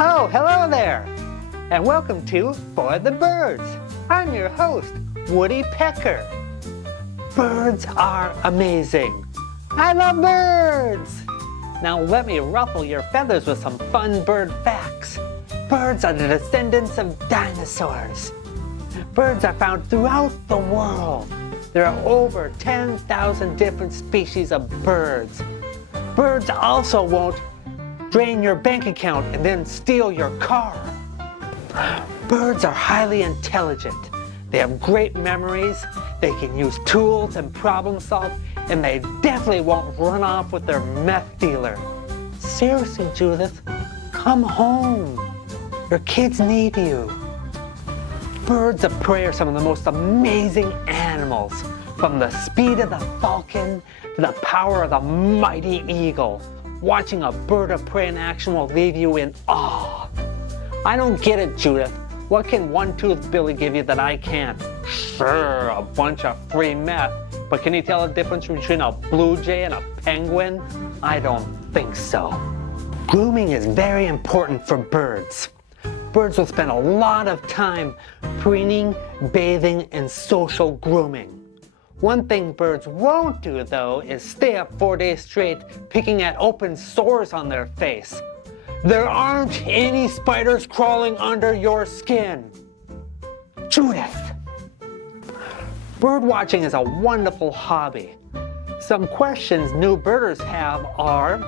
Oh, hello there, and welcome to For the Birds. I'm your host, Woody Pecker. Birds are amazing. I love birds. Now let me ruffle your feathers with some fun bird facts. Birds are the descendants of dinosaurs. Birds are found throughout the world. There are over 10,000 different species of birds. Birds also won't drain your bank account and then steal your car. Birds are highly intelligent. They have great memories, they can use tools and problem solve, and they definitely won't run off with their meth dealer. Seriously, Judith, come home. Your kids need you. Birds of prey are some of the most amazing animals, from the speed of the falcon to the power of the mighty eagle. Watching a bird of prey in action will leave you in awe. I don't get it, Judith. What can one-toothed Billy give you that I can't? Sure, a bunch of free meth, but can you tell the difference between a blue jay and a penguin? I don't think so. Grooming is very important for birds. Birds will spend a lot of time preening, bathing, and social grooming. One thing birds won't do, though, is stay up 4 days straight picking at open sores on their face. There aren't any spiders crawling under your skin. Judith. Bird watching is a wonderful hobby. Some questions new birders have are,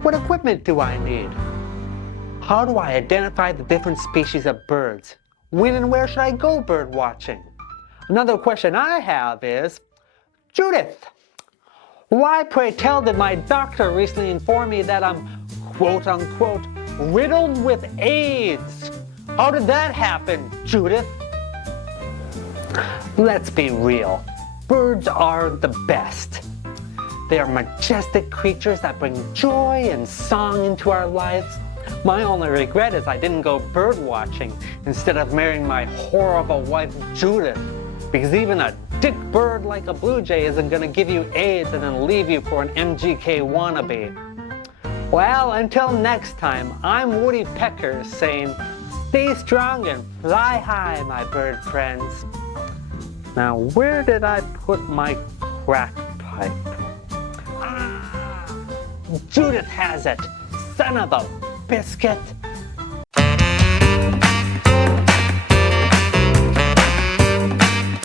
what equipment do I need? How do I identify the different species of birds? When and where should I go bird watching? Another question I have is, Judith, why pray tell did my doctor recently inform me that I'm quote unquote riddled with AIDS? How did that happen, Judith? Let's be real. Birds are the best. They are majestic creatures that bring joy and song into our lives. My only regret is I didn't go bird watching instead of marrying my horrible wife, Judith. Because even a dick bird like a blue jay isn't going to give you AIDS and then leave you for an MGK wannabe. Well, until next time, I'm Woody Pecker saying, stay strong and fly high, my bird friends. Now, where did I put my crack pipe? Ah, Judith has it, son of a biscuit.